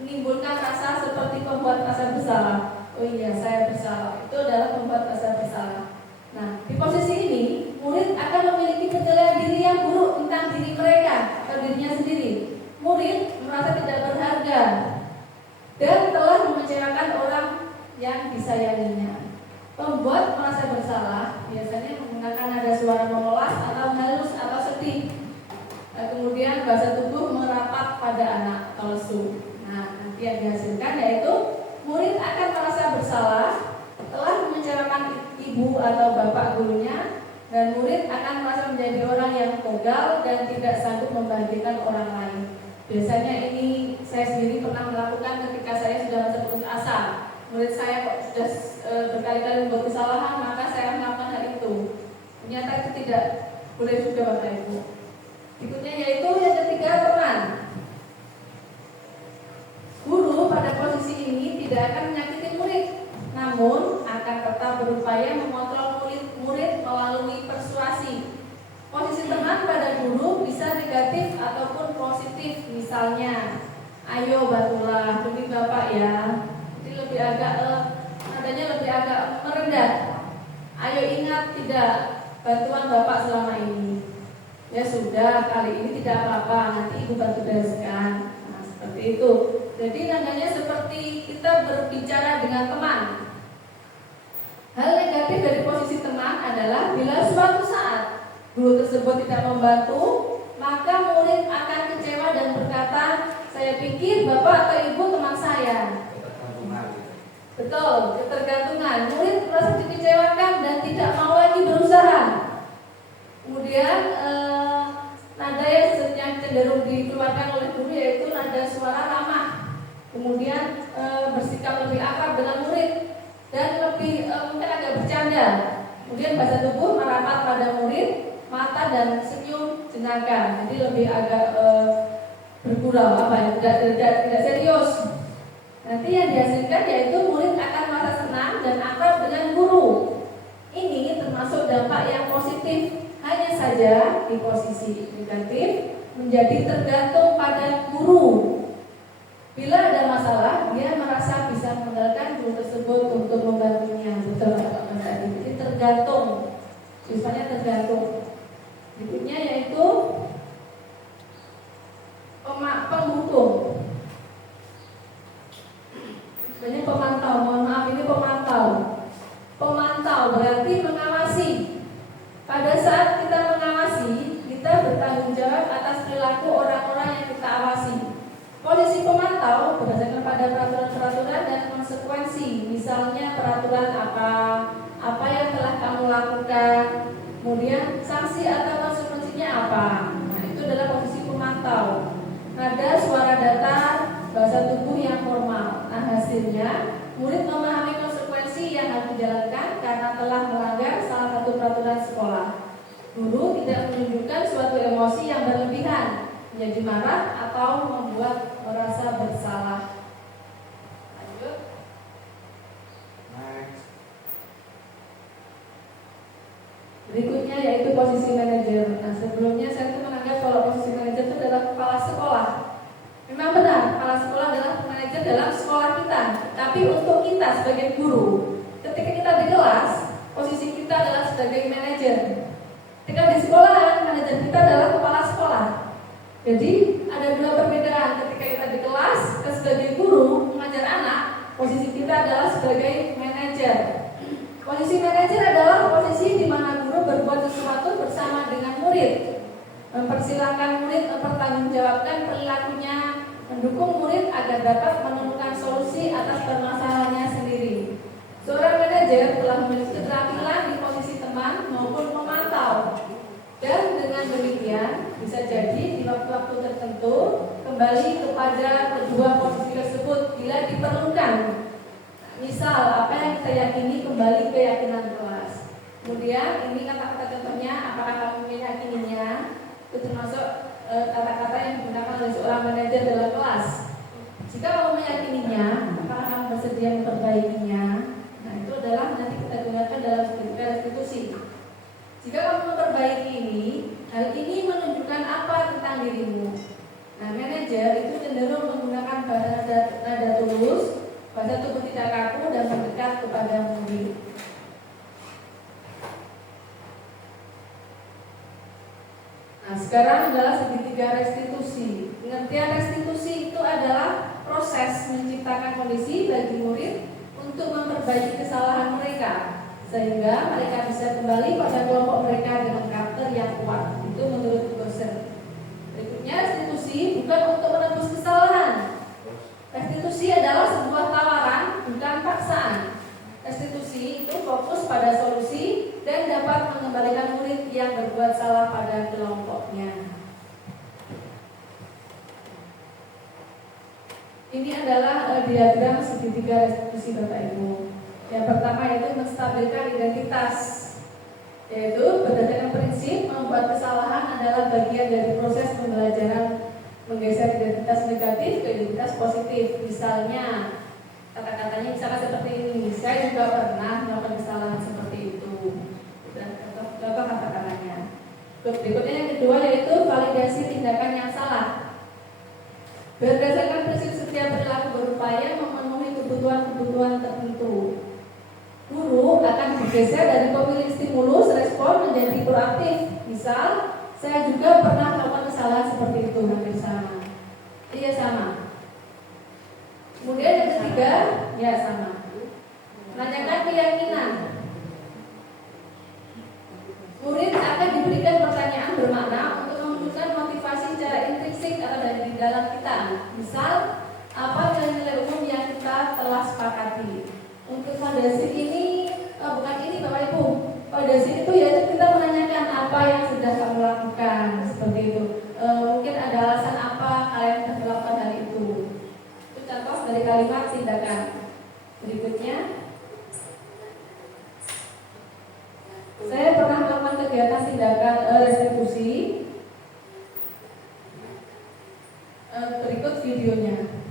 menimbulkan rasa seperti pembuat rasa bersalah. Oh iya, saya bersalah. Itu adalah pembuat rasa bersalah. Nah, di posisi ini, murid akan memiliki penilaian diri yang buruk tentang diri mereka atau dirinya sendiri. Murid merasa tidak berharga dan telah mengecewakan orang yang disayanginya. Pembuat merasa bersalah biasanya menggunakan nada suara memelas atau halus atau sedih. Kemudian bahasa tubuh merapat pada anak atau lesu. Nah, nanti yang dihasilkan yaitu murid akan merasa bersalah telah mengecewakan ibu atau bapak gurunya, dan murid akan merasa menjadi orang yang gagal dan tidak sanggup membahagiakan orang lain. Biasanya ini saya sendiri pernah melakukan ketika saya sudah merasa putus asa. Murid saya kok sudah berkali-kali membuat kesalahan, maka saya melakukan hal itu. Ternyata itu tidak boleh juga Bapak Ibu. Berikutnya yaitu yang ketiga, teman. Guru pada posisi ini tidak akan menyakiti murid, namun akan tetap berupaya mengontrol murid melalui persuasi. Posisi teman pada guru bisa negatif ataupun positif. Misalnya, ayo bantulah demi Bapak ya. Jadi lebih agak nadanya lebih agak merendah. Ayo ingat tidak bantuan Bapak selama ini. Ya sudah, kali ini tidak apa-apa, nanti Ibu bantu bereskan. Nah, seperti itu. Jadi nadanya seperti kita berbicara dengan teman. Hal negatif dari posisi teman adalah bila suatu saat guru tersebut tidak membantu, maka murid akan kecewa dan berkata, saya pikir Bapak atau Ibu teman saya. Betul, ketergantungan. Murid merasa dikecewakan dan tidak mau lagi berusaha. Kemudian nada yang cenderung dikeluarkan oleh guru yaitu nada suara ramah. Kemudian bersikap lebih akrab dengan murid dan lebih mungkin agak bercanda. Kemudian bahasa tubuh merapat pada murid, mata dan senyum jenaka. Jadi lebih agak bergurau, tidak serius. Nanti yang dihasilkan yaitu murid akan merasa senang dan akrab dengan guru. Ini termasuk dampak yang positif. Hanya saja di posisi negatif menjadi tergantung pada guru. Bila ada masalah, dia merasa bisa mengandalkan guru tersebut untuk membantunya. Betul Pak tadi. Jadi tergantung, misalnya tergantung. Berikutnya yaitu penghukum. Sebenarnya pemantau. Mohon maaf, ini pemantau. Pemantau berarti mengawasi. Pada saat kita mengawasi, kita bertanggung jawab atas perilaku orang-orang yang kita awasi. Posisi pemantau berdasarkan pada peraturan-peraturan dan konsekuensi. Misalnya peraturan apa yang telah kamu lakukan, kemudian sanksi atau konsekuensinya apa. Nah, itu adalah posisi pemantau. Nada suara datar, bahasa tubuh yang formal. Nah, hasilnya murid memahami konsekuensi yang harus dijalankan karena telah melanggar salah satu peraturan sekolah. Guru tidak menunjukkan suatu emosi yang berlebihan, menjadi marah atau membuat merasa bersalah. Lanjut. Berikutnya yaitu posisi manajer. Nah, sebelumnya saya menganggap kalau posisi manajer itu adalah kepala sekolah. Memang benar, kepala sekolah adalah manajer dalam sekolah kita. Tapi untuk kita sebagai guru, ketika kita di kelas, posisi kita adalah sebagai manajer. Ketika di sekolah, manajer kita adalah kepala sekolah. Jadi ada dua perbedaan. Ketika kita di kelas, kita sebagai guru mengajar anak, posisi kita adalah sebagai manajer. Posisi manajer adalah posisi di mana guru berbuat sesuatu bersama dengan murid, mempersilahkan murid mempertanggungjawabkan perilakunya, mendukung murid agar dapat menemukan solusi atas permasalahannya sendiri. Seorang manajer telah memiliki keterampilan di posisi teman maupun pemantau. Dan dengan demikian bisa jadi di waktu-waktu tertentu kembali kepada kedua posisi tersebut bila diperlukan. Misal apa yang kita yakini kembali ke keyakinan kelas. Kemudian ini kata-kata contohnya, apakah kamu meyakininya? Itu termasuk kata-kata yang digunakan oleh seorang manajer dalam kelas. Jika kamu meyakininya, apakah kamu bersedia memperbaikinya? adalah nanti kita gunakan dalam sertifikat restitusi. Jika kamu memperbaiki ini, hal ini menunjukkan apa tentang dirimu. Nah, manajer itu cenderung menggunakan bahasa nada tulus, bahasa tubuh tidak kaku dan mendekat kepada murid. Nah, sekarang adalah segitiga restitusi. Pengertian restitusi itu adalah proses menciptakan kondisi bagi murid untuk memperbaiki kesalahan mereka, sehingga mereka bisa kembali pada kelompok mereka dengan karakter yang kuat. Itu menurut Gosser. Berikutnya, restitusi bukan untuk menebus kesalahan. Restitusi adalah sebuah tawaran, bukan paksaan. Restitusi itu fokus pada solusi dan dapat mengembalikan murid yang berbuat salah pada kelompoknya. Ini adalah diagram segitiga restitusi Bapak Ibu. Yang pertama yaitu menstabilkan identitas, yaitu berdasarkan prinsip membuat kesalahan adalah bagian dari proses pembelajaran menggeser identitas negatif ke identitas positif. Misalnya kata-katanya misalkan seperti ini, saya juga pernah melakukan kesalahan seperti itu, dan contoh kata-katanya. Berikutnya yang kedua yaitu validasi tindakan yang salah. Berdasarkan prinsip setiap perilaku berupaya memenuhi kebutuhan-kebutuhan tertentu. Guru akan bergeser dari pemilih stimulus respon menjadi proaktif. Misal, saya juga pernah melakukan kesalahan seperti itu, hampir sama. Iya sama. Kemudian yang ketiga, ya sama. Menanyakan keyakinan. Murid akan diberikan pertanyaan bermakna untuk menunjukkan motivasi secara intrinsik atau dari dalam kita. Misal, apa nilai-nilai umum yang kita telah sepakati. Untuk fondasi ini, bukan ini Bapak Ibu. Fondasi itu yaitu kita menanyakan apa yang sudah kamu lakukan, seperti itu. Mungkin ada alasan apa kalian melakukan hal itu. Itu contoh dari kalimat tindakan. Berikutnya, saya pernah melakukan kegiatan tindakan restitusi. Berikut videonya.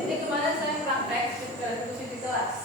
Ini kemarin saya praktek restitusi di kelas.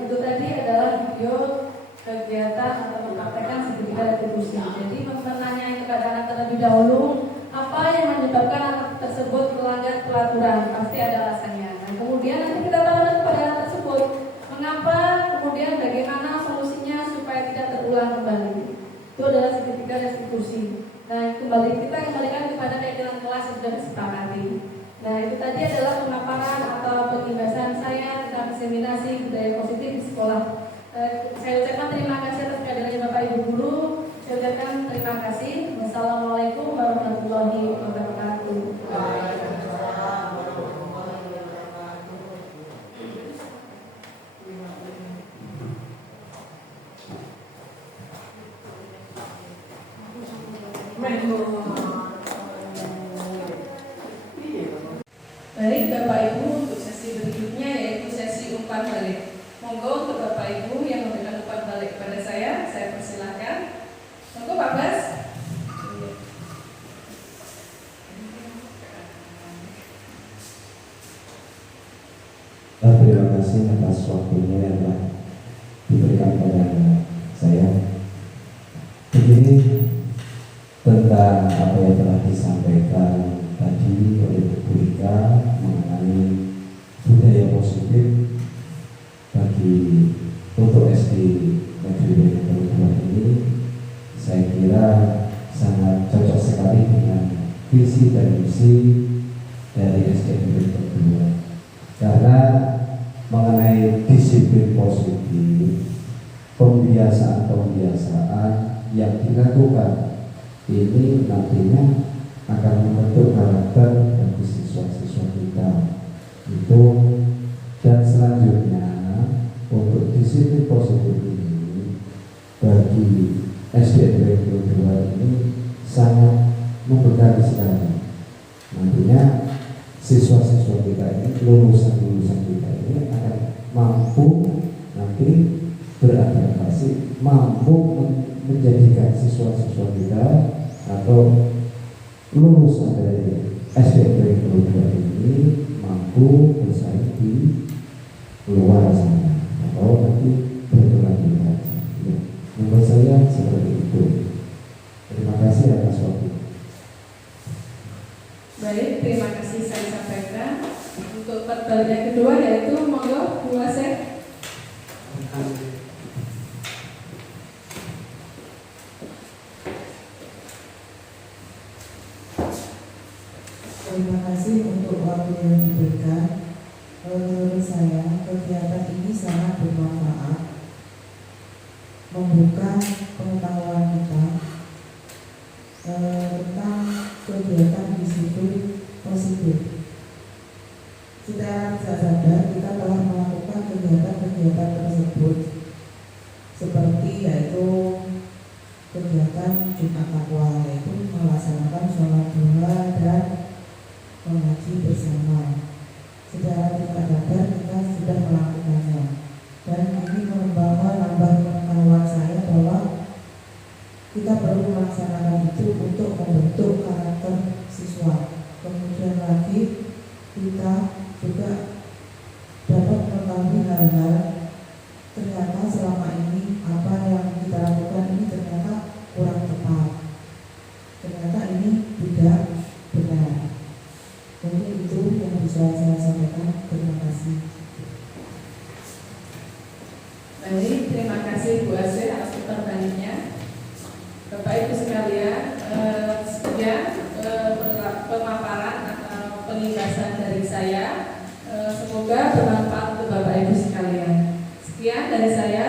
Itu tadi adalah video kegiatan atau mempraktekkan segitiga retribusi. Jadi menanyai kepada anak terlebih dahulu apa yang menyebabkan anak tersebut melanggar peraturan, pasti ada alasannya. Nah, kemudian nanti kita tanya kepada anak tersebut mengapa, kemudian bagaimana solusinya supaya tidak terulang kembali. Itu adalah segitiga retribusi. Nah, kita kembalikan kepada kegiatan kelas yang sudah disepakati. Nah, itu tadi adalah pemaparan atau penjelasan saya tentang diseminasi budaya positif di sekolah. Saya ucapkan terima kasih atas kehadirannya Bapak Ibu Guru. Saya ucapkan terima kasih. Wassalamualaikum warahmatullahi wabarakatuh. Baik Bapak Ibu, untuk sesi berikutnya yaitu sesi umpan balik. Monggo untuk Bapak Ibu yang memberikan umpan balik kepada saya persilahkan. Monggo Pak Bas. Terima kasih atas waktunya yang telah diberikan kepada saya. Begini tentang apa yang telah disampaikan tadi oleh Bu Rika mengenai budaya positif bagi untuk SD Negeri Negeri 2 ini, saya kira sangat cocok sekali dengan visi dan misi dari SD Negeri 2, karena mengenai disiplin positif, pembiasaan-pembiasaan yang dilakukan ini nantinya akan membentuk karakter bagi siswa-siswa kita itu. Dan selanjutnya untuk disiplin positif ini bagi SD Negeri 2 ini sangat membekali sekali. Nantinya siswa-siswa kita ini, lulusan-lulusan kita ini akan mampu nanti beradaptasi, mampu menjadikan siswa-siswa kita atau lulusan dari SD Negeri 2 ini mampu bersaing di luar sana atau nanti berkelanjutan. Ya, menurut saya seperti itu. Terima kasih atas waktu. Baik, terima kasih saya sampaikan. Untuk pertanyaan yang kedua yaitu monggo Bu Asep. Terima kasih untuk waktu yang diberikan. Menurut saya kegiatan ini sangat bermanfaat, membuka pengetahuan kita tentang kegiatan disiplin positif. Secara tidak sadar kita telah melakukan kegiatan-kegiatan tersebut, seperti yaitu kegiatan Jumat Takwa, yaitu melaksanakan sholat duha dan mengaji bersama. Secara tidak sadar kita sudah melakukannya, dan ini menambah pengetahuan saya bahwa kita perlu melaksanakan itu untuk membentuk karakter siswa. Kemudian lagi kita juga dapat mengetahui hal-hal ternyata selama ini apa yang kita lakukan ini ternyata kurang tepat, ternyata ini tidak benar. Mungkin itu yang bisa saya sampaikan. Terima kasih. Baik, terima kasih Bu Asep atas pertanyaannya. Bapak Ibu sekalian, sekian pemaparan atau penjelasan dari saya. Semoga bermanfaat untuk Bapak Ibu sekalian. Sekian dari saya.